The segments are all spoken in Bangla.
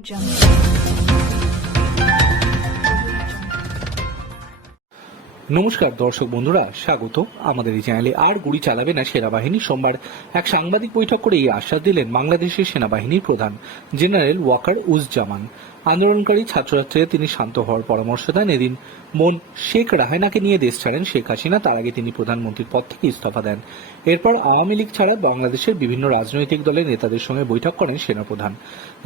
jump. নমস্কার, দর্শক বন্ধুরা, স্বাগত। আমাদের এই চ্যানেলে আর গুলি চালাবে না সেনাবাহিনী। সোমবার এক সাংবাদিক বৈঠক করে এই আশ্বাস দিলেন বাংলাদেশের সেনাবাহিনীর প্রধান, জেনারেল ওয়াকার উজ্জামান। আন্দোলনকারী ছাত্রছাত্রীরা তিনি শান্ত হওয়ার পরামর্শ দেন। এদিন মন শেখ রাহেনাকে নিয়ে দেশ ছাড়েন শেখ হাসিনা। তার আগে তিনি প্রধানমন্ত্রীর পদ থেকে ইস্তফা দেন। এরপর আওয়ামী লীগ ছাড়া বাংলাদেশের বিভিন্ন রাজনৈতিক দলের নেতাদের সঙ্গে বৈঠক করেন সেনাপ্রধান।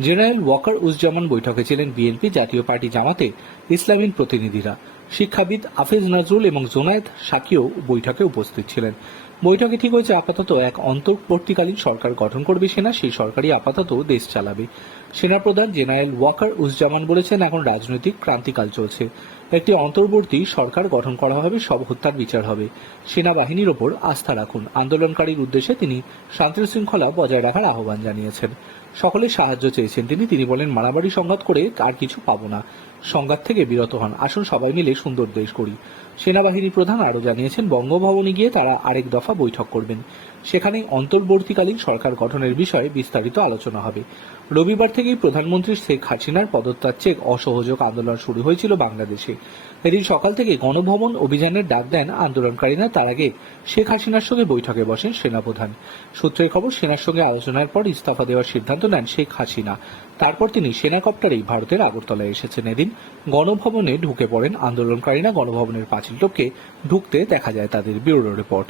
জেনারেল ওয়াকার উজ্জামান বৈঠকে ছিলেন বিএনপি জাতীয় পার্টি জামাতে ইসলামীর প্রতিনিধিরা। শিক্ষাবিদ আফেজ নজরুল এবং জোনায়েদ সাকিও বৈঠকে উপস্থিত ছিলেন। বৈঠকে ঠিক হয়েছে আপাতত এক অন্তর্বর্তীকালীন সরকার গঠন করবে সেনা, সেই সরকারই আপাতত দেশ চালাবে। সেনাপ্রধান জেনারেল ওয়াকার উজ্জামান বলেছেন, এখন রাজনৈতিক ক্রান্তিকাল চলছে। একটি অন্তর্বর্তী সরকার গঠন করা হবে, সব হত্যার বিচার হবে। সেনাবাহিনীর ওপর আস্থা রাখুন। আন্দোলনকারীর উদ্দেশ্যে তিনি শান্তি শৃঙ্খলা বজায় রাখার আহ্বান জানিয়েছেন। সকলের সাহায্য চেয়েছেন তিনি। তিনি বলেন, মারামারি সংঘাত করে আর কিছু পাবো না। সংঘাত থেকে বিরত হন। আসুন সবাই মিলে সুন্দর দেশ করি সেনাবাহিনী প্রধান আরও জানিয়েছেন বঙ্গভবনে গিয়ে তারা আরেক দফা বৈঠক করবেন। সেখানে অন্তর্বর্তীকালীন সরকার গঠনের বিষয়ে বিস্তারিত আলোচনা হবে। রবিবার থেকেই প্রধানমন্ত্রী শেখ হাসিনার পদত্যাগ চেক অসহযোগ আন্দোলন শুরু হয়েছিল বাংলাদেশে। এদিন সকাল থেকে গণভবন অভিযানের ডাক দেন আন্দোলনকারীরা। তার আগে শেখ হাসিনার সঙ্গে বৈঠকে বসেন সেনাপ্রধান। সূত্রের খবর, সেনার সঙ্গে আলোচনার পর ইস্তফা দেওয়ার সিদ্ধান্ত নেন শেখ হাসিনা। তারপর তিনি সেনাকপ্টারেই ভারতের আগরতলায় এসেছেন। এদিন গণভবনে ঢুকে পড়েন আন্দোলনকারীরা। গণভবনের পাঁচিল টপকে ঢুকতে দেখা যায় তাদের ব্যুরো রিপোর্ট।